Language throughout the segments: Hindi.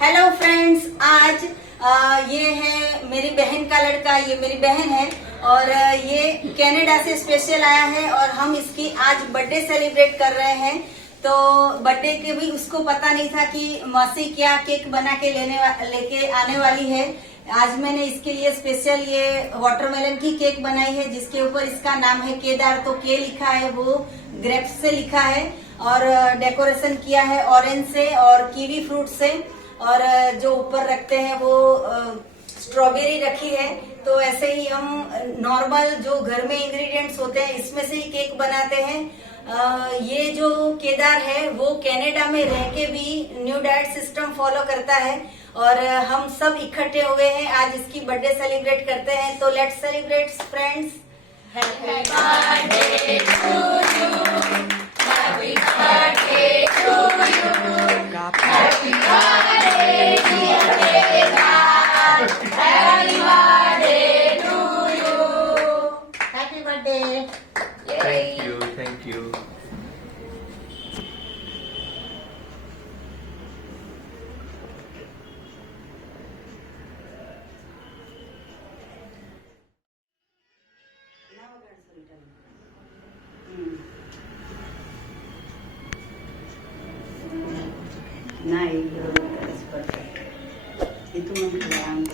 हेलो फ्रेंड्स, आज ये है मेरी बहन का लड़का, ये मेरी बहन है और ये कनाडा से स्पेशल आया है और हम इसकी आज बर्थडे सेलिब्रेट कर रहे हैं। तो बर्थडे के भी उसको पता नहीं था कि मौसी क्या केक बना के लेके आने वाली है। आज मैंने इसके लिए स्पेशल ये वाटरमेलन की केक बनाई है जिसके ऊपर इसका नाम है केदार। तो के लिखा है वो ग्रेप्स से लिखा है और डेकोरेशन किया है ऑरेंज से और कीवी फ्रूट से और जो ऊपर रखते हैं वो स्ट्रॉबेरी रखी है। तो ऐसे ही हम नॉर्मल जो घर में इंग्रेडिएंट्स होते हैं इसमें से ही केक बनाते हैं। ये जो केदार है वो कनाडा में रह के भी न्यू डाइट सिस्टम फॉलो करता है और हम सब इकट्ठे हुए हैं, आज इसकी बर्थडे सेलिब्रेट करते हैं। तो let's celebrate friends. Happy birthday to you, happy birthday to you, happy birthday dear Kedar, happy birthday to you, happy birthday. Thank you. नाही इथून थोडं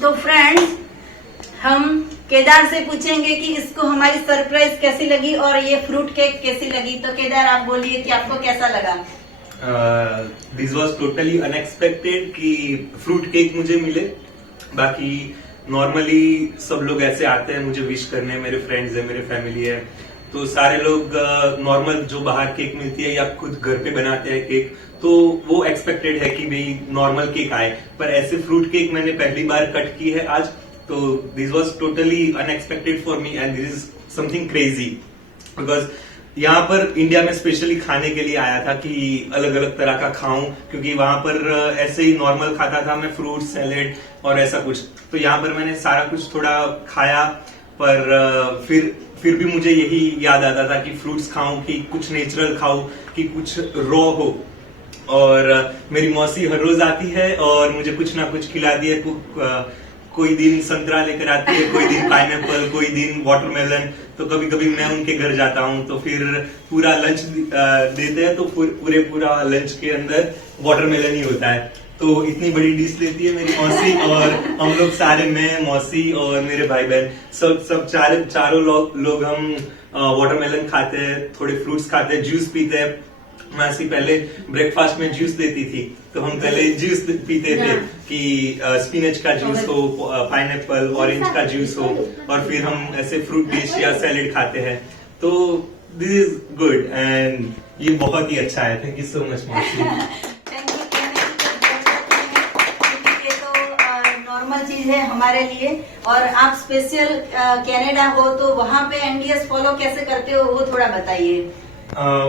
तो फ्रेंड्स, हम केदार से पूछेंगे कि इसको हमारी सरप्राइज कैसी लगी और ये फ्रूट केक कैसी लगी। तो केदार आप बोलिए कि आपको कैसा लगा। दिस वॉज टोटली अनएक्सपेक्टेड कि फ्रूट केक मुझे मिले। बाकी नॉर्मली सब लोग ऐसे आते हैं मुझे विश करने, मेरे फ्रेंड्स है, मेरे फैमिली है, तो सारे लोग नॉर्मल जो बाहर केक मिलती है या खुद घर पे बनाते हैं केक, तो वो एक्सपेक्टेड है कि भाई नॉर्मल केक आए, पर ऐसे फ्रूट केक मैंने पहली बार कट की है आज। तो this was totally unexpected for me and this is something crazy because यहाँ पर इंडिया में स्पेशली खाने के लिए आया था कि अलग अलग तरह का खाऊं, क्योंकि वहां पर ऐसे ही नॉर्मल खाता था मैं, फ्रूट सैलेड और ऐसा कुछ। तो यहाँ पर मैंने सारा कुछ थोड़ा खाया, पर फिर भी मुझे यही याद आता था कि फ्रूट्स खाऊं, कि कुछ नेचुरल खाऊं, कि कुछ रॉ हो। और मेरी मौसी हर रोज आती है और मुझे कुछ ना कुछ खिलाती है। कोई दिन संतरा लेकर आती है, कोई दिन पाइनएप्पल, कोई दिन वाटरमेलन। तो कभी कभी मैं उनके घर जाता हूँ तो फिर पूरा लंच देते हैं, तो पूरा लंच के अंदर वाटरमेलन ही होता है। तो इतनी बड़ी डिश देती है मेरी मौसी और हम लोग सारे, मैं, मौसी और मेरे भाई बहन, सब चारों लोग हम वाटरमेलन खाते हैं, थोड़े फ्रूट्स खाते हैं, जूस पीते हैं। मौसी पहले ब्रेकफास्ट में जूस देती थी तो हम पहले जूस पीते थे कि स्पिनच का जूस हो, पाइनएप्पल, ऑरेंज का जूस हो, और फिर हम ऐसे फ्रूट डिश या सैलेड खाते हैं। तो दिस इज गुड एंड ये बहुत ही अच्छा है। थैंक यू सो मच मौसी। नॉर्मल चीज है हमारे लिए और आप स्पेशल कनाडा हो तो वहाँ पे एनडीएस फॉलो कैसे करते हो वो थोड़ा बताइए।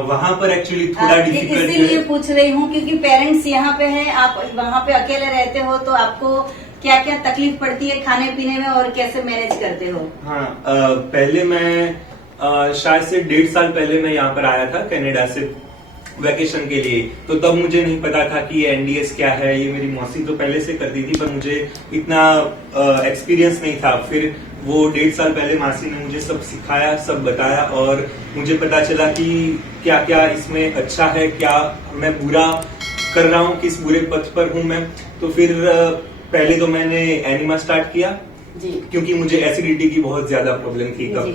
वहाँ पर एक्चुअली थोड़ा डिफिकल्ट इसीलिए पूछ रही हूँ क्योंकि पेरेंट्स यहाँ पे हैं, आप वहाँ पे अकेले रहते हो, तो आपको क्या क्या तकलीफ पड़ती है खाने पीने में और कैसे मैनेज करते हो। हाँ, पहले मैं शायद से 1.5 साल पहले मैं यहाँ पर आया था कनाडा से वैकेशन के लिए। तो तब मुझे नहीं पता था कि एनडीएस क्या है। ये मेरी मौसी तो पहले से करती थी पर मुझे इतना एक्सपीरियंस नहीं था। फिर वो 1.5 साल पहले मौसी ने मुझे सब सिखाया, सब बताया और मुझे पता चला कि क्या क्या इसमें अच्छा है, क्या मैं बुरा कर रहा हूँ, किस बुरे पथ पर हूँ मैं। तो फिर पहले तो मैंने एनिमा स्टार्ट किया जी, क्योंकि मुझे एसिडिटी की बहुत ज्यादा प्रॉब्लम थी तब,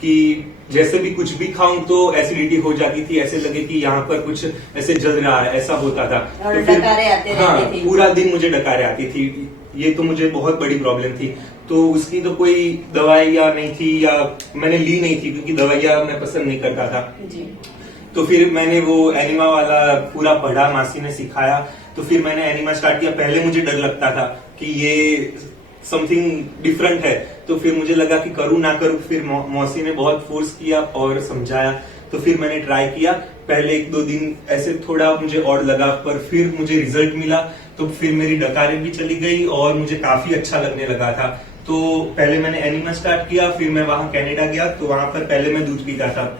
कि जैसे भी कुछ भी खाऊं तो एसिडिटी हो जाती थी, ऐसे लगे कि यहाँ पर कुछ ऐसे जल रहा है, ऐसा होता था। और तो फिर डकारे आते रहते थे। पूरा दिन मुझे डकारे आती थी। ये तो मुझे बहुत बड़ी प्रॉब्लम थी। तो उसकी तो कोई दवाइयाँ नहीं थी या मैंने ली नहीं थी क्योंकि दवाइयाँ मैं पसंद नहीं करता था जी। तो फिर मैंने वो एनिमा वाला पूरा पढ़ा, मासी ने सिखाया, तो फिर मैंने एनिमा स्टार्ट किया। पहले मुझे डर लगता था कि ये समथिंग डिफरेंट है, तो फिर मुझे लगा कि करूं ना करूं। फिर मौसी ने बहुत फोर्स किया और समझाया, तो फिर मैंने ट्राई किया। पहले 1-2 दिन ऐसे थोड़ा मुझे और लगा, पर फिर मुझे रिजल्ट मिला तो फिर मेरी डकारें भी चली गई और मुझे काफी अच्छा लगने लगा था। तो पहले मैंने एनिमा स्टार्ट किया, फिर मैं वहां कनाडा गया, तो वहां पर पहले मैं दूध पीता था।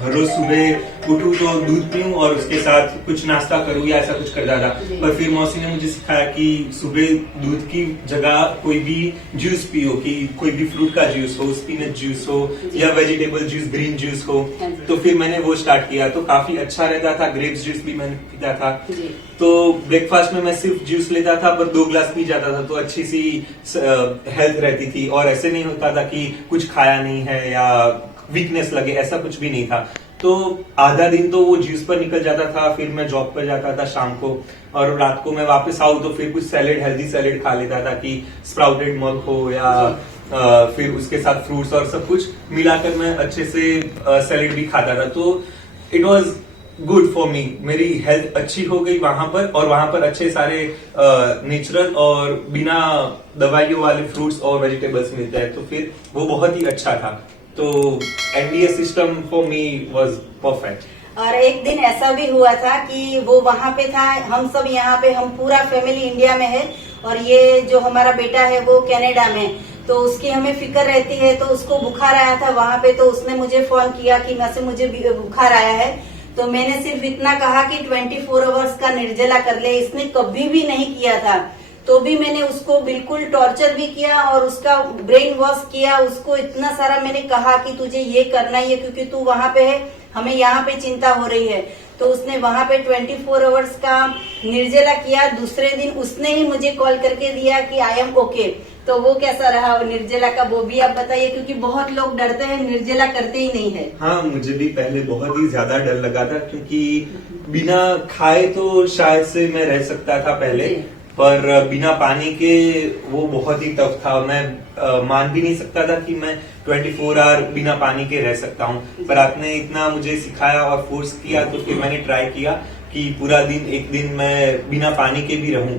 हर रोज सुबह उठूं तो दूध पीऊं और उसके साथ कुछ नाश्ता करूं या ऐसा कुछ करता था। पर फिर मौसी ने मुझे सिखाया कि सुबह दूध की जगह कोई भी जूस पियो, कि कोई भी फ्रूट का जूस हो, स्पिनच जूस हो या वेजिटेबल जूस, ग्रीन जूस हो। तो फिर मैंने वो स्टार्ट किया, तो काफी अच्छा रहता था। ग्रेप्स जूस भी मैंने पीता था। तो ब्रेकफास्ट में मैं सिर्फ जूस लेता था, पर 2 ग्लास पी जाता था, तो अच्छी सी हेल्थ रहती थी और ऐसे नहीं होता था कि कुछ खाया नहीं है या वीकनेस लगे, ऐसा कुछ भी नहीं था। तो आधा दिन तो वो जूस पर निकल जाता था, फिर मैं जॉब पर जाता था शाम को, और रात को मैं वापस आऊं तो फिर कुछ सैलेड, हेल्दी सैलेड खा लेता था, कि स्प्राउटेड मग हो या फिर उसके साथ फ्रूट्स और सब कुछ मिलाकर मैं अच्छे से सैलेड भी खाता था। तो it was good for me, मेरी हेल्थ अच्छी हो गई वहां पर, और वहां पर अच्छे सारे नेचुरल और बिना दवाइयों वाले फ्रूट्स और वेजिटेबल्स मिलते हैं, तो फिर वो बहुत ही अच्छा था। तो NDA system for me was perfect. और एक दिन ऐसा भी हुआ था कि वो वहां पे था, हम सब यहाँ पे, हम पूरा फैमिली इंडिया में है और ये जो हमारा बेटा है वो कनाडा में, तो उसकी हमें फिक्र रहती है। तो उसको बुखार आया था वहां पे, तो उसने मुझे फोन किया कि मुझे बुखार आया है। तो मैंने सिर्फ इतना कहा कि 24 आवर्स का निर्जला कर ले। इसने कभी भी नहीं किया था, तो भी मैंने उसको बिल्कुल टॉर्चर भी किया और उसका ब्रेन वॉश किया। उसको इतना सारा मैंने कहा कि तुझे ये करना ही है क्योंकि तू वहां पे है, हमें यहाँ पे चिंता हो रही है। तो उसने वहां पे 24 आवर्स का निर्जला किया। दूसरे दिन उसने ही मुझे कॉल करके दिया कि आई एम ओके। तो वो कैसा रहा निर्जला का, वो भी आप बताइए, क्योंकि बहुत लोग डरते हैं, निर्जला करते ही नहीं है। हाँ, मुझे भी पहले बहुत ही ज्यादा डर लगा था, क्योंकि बिना खाए तो शायद से मैं रह सकता था पहले, पर बिना पानी के वो बहुत ही टफ था। मैं मान भी नहीं सकता था कि मैं 24 आवर बिना पानी के रह सकता हूँ। पर आपने इतना मुझे सिखाया और फोर्स किया, तो फिर मैंने ट्राई किया कि पूरा दिन, एक दिन मैं बिना पानी के भी रहूं।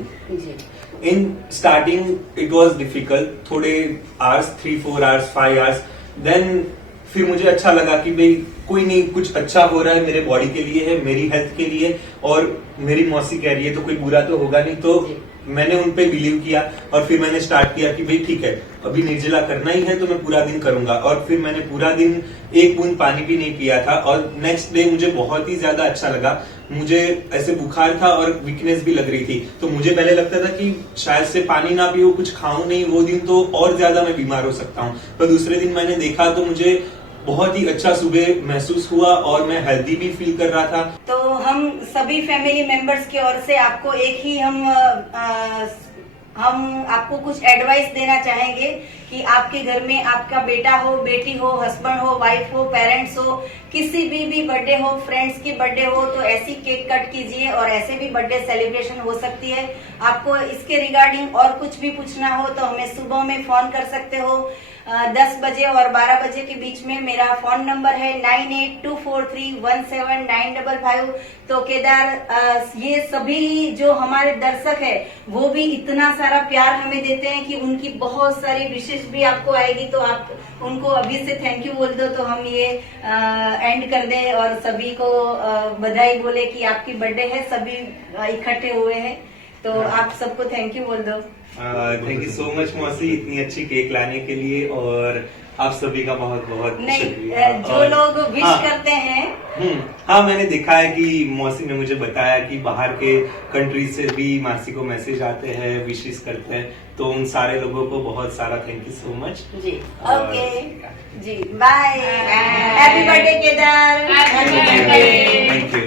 In starting it was difficult, थोड़े आवर्स, 3-4 आवर्स, 5 आवर्स, देन फिर मुझे अच्छा लगा कि भाई कोई नहीं, कुछ अच्छा हो रहा है, मेरे बॉडी के लिए है, मेरी हेल्थ के लिए, और मेरी मौसी कह रही है तो कोई बुरा तो होगा नहीं। तो मैंने उन पे बिलीव किया और फिर मैंने स्टार्ट किया कि भाई ठीक है, अभी निर्जला करना ही है तो मैं पूरा दिन करूंगा। और फिर मैंने पूरा दिन एक बूंद पानी भी नहीं पिया था, और नेक्स्ट डे मुझे बहुत ही ज्यादा अच्छा लगा। मुझे ऐसे बुखार था और वीकनेस भी लग रही थी, तो मुझे पहले लगता था कि शायद से पानी ना पियो, कुछ खाऊं नहीं वो दिन, तो और ज्यादा मैं बीमार हो सकता हूँ। पर दूसरे दिन मैंने देखा तो मुझे बहुत ही अच्छा सुबह महसूस हुआ और मैं हेल्दी भी फील कर रहा था। तो हम सभी फैमिली मेंबर्स की ओर से आपको एक ही हम आपको कुछ एडवाइस देना चाहेंगे कि आपके घर में आपका बेटा हो, बेटी हो, हस्बैंड हो, वाइफ हो, पेरेंट्स हो, किसी भी बर्थडे हो, फ्रेंड्स की बर्थडे हो, तो ऐसी केक कट कीजिए और ऐसे भी बर्थडे सेलिब्रेशन हो सकती है। आपको इसके रिगार्डिंग और कुछ भी पूछना हो तो हमें सुबह में फोन कर सकते हो 10 बजे और 12 बजे के बीच में। मेरा फोन नंबर है 9824317955। तो केदार, ये सभी जो हमारे दर्शक है वो भी इतना सारा प्यार हमें देते हैं कि उनकी बहुत सारी विशेष भी आपको आएगी, तो आप उनको अभी से थैंक यू बोल दो, तो हम ये एंड कर दें और सभी को बधाई बोले कि आपकी बर्थडे है, सभी इकट्ठे हुए हैं, तो आप सबको थैंक यू बोल दो। थैंक यू सो मच मौसी, इतनी अच्छी केक लाने के लिए, और आप सभी का बहुत बहुत शुक्रिया। जो लोग विश करते हैं, हाँ, मैंने देखा है कि मौसी ने मुझे बताया कि बाहर के कंट्री से भी मासी को मैसेज आते हैं, विशेष करते हैं, तो उन सारे लोगों को बहुत सारा थैंक यू सो मच जी। ओके जी, bye, happy birthday Kedar, happy birthday, thank you.